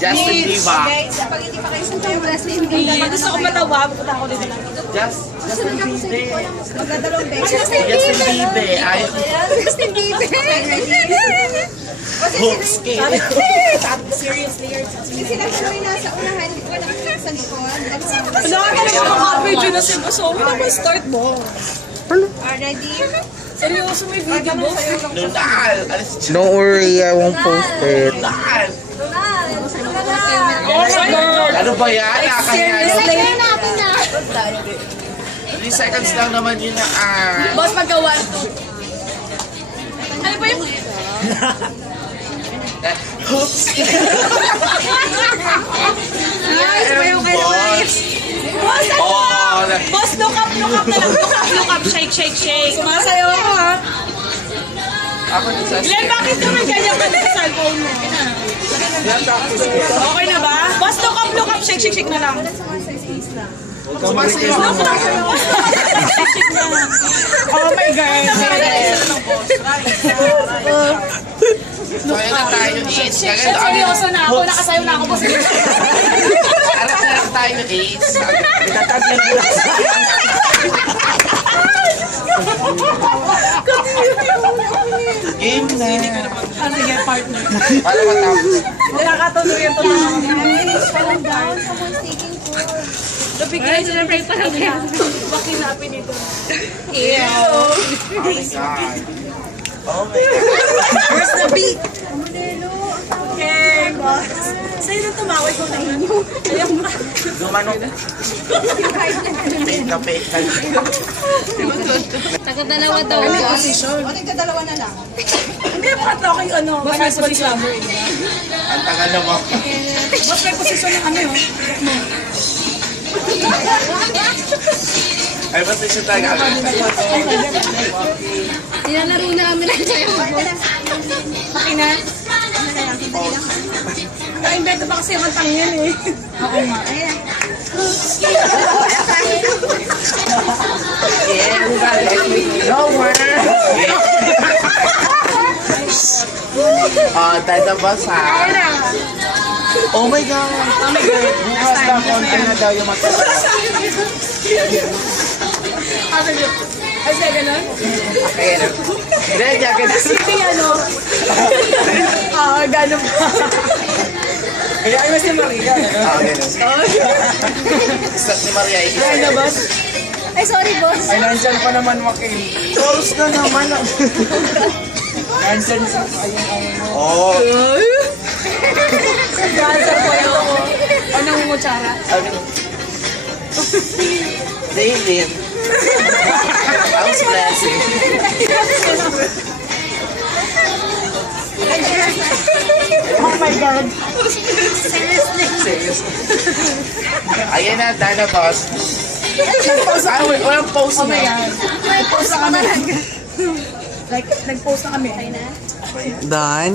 Justin Diva. Pag hindi pa kayo sunod yung Justin Bieber. Gusto ko matawa, punta ako dito lang. Justin Bieber. Magdadalawang beses. Justin Bieber. Ay, Justin Bieber. hooks cake. Seriously, you're Kasi sila po yung nasa unahan, hindi ko nakakita sa likod. Nakakala ko mga na si Boso. Ano start mo? Ready? Seryoso, may video mo? Nunal. Alis siya. Don't worry, I won't post it. Nunal. Oh my God! Ano ba yan? Seriously? 3 seconds lang naman yun na Boss, magkawan. Ano ba yung... hooks cake. Ay, sabayo kayo naman. Boss, ano Oh, ba? Boss, look up na lang. Look up. Shake. Sumasayaw ako, ha? Ako din sa Glenn, bakit naman ganyan ka sa cellphone mo? Okay na ba? Boss, look up. Shake na lang. sumasayaw. Oh my God. Kaya na tayo is. Seryoso na ako. Nakasayaw na ako, boss. Harap na lang tayo is. Itatag lang mo lang. Game na. Sige, partner. Para matapos. Nakakatuloy yung tulungan. Calm down, someone's taking food. Napigay sa na pray para kaya. Makinapin ito. Oh my God. Oh my God. Where's the beat? Okay, boss. Sa'yo na tumawag ko naman. Ayaw mo. Gumanong. Kape. Taga-dalawa daw. Ano yung position? O, nagdadalawa na lang. Hindi, pato ako yung ano. Boss, may position. Ang tagal naman. Boss, may position ng ano yun? Ay, basta siya tayo. Nilalaro na kami na siya. Okay na? Na-invento pa kasi yung kantang yan eh. Oo nga. Ayan. Nowhere. Tayo na ba sa... Oh my God. Bukas na konti na daw yung matulog. Ay, siya ganun? Okay. Hindi, jacket. Hindi ano. Ganun pa. Kaya ay mas ni Maria. Okay. Start ni Maria. Ay, na boss? Ay, sorry, boss. Ay, nandyan pa naman Wakil. Chorus na naman. Nandyan sa Oh. Dancer po yung ako. O nangungutsara. David. I was blessing. Oh my God. Seriously. Ayan na, Dana boss. Ay, wait, walang post Oh my na. God. Nag-post na kami. Nag-post na kami. Done?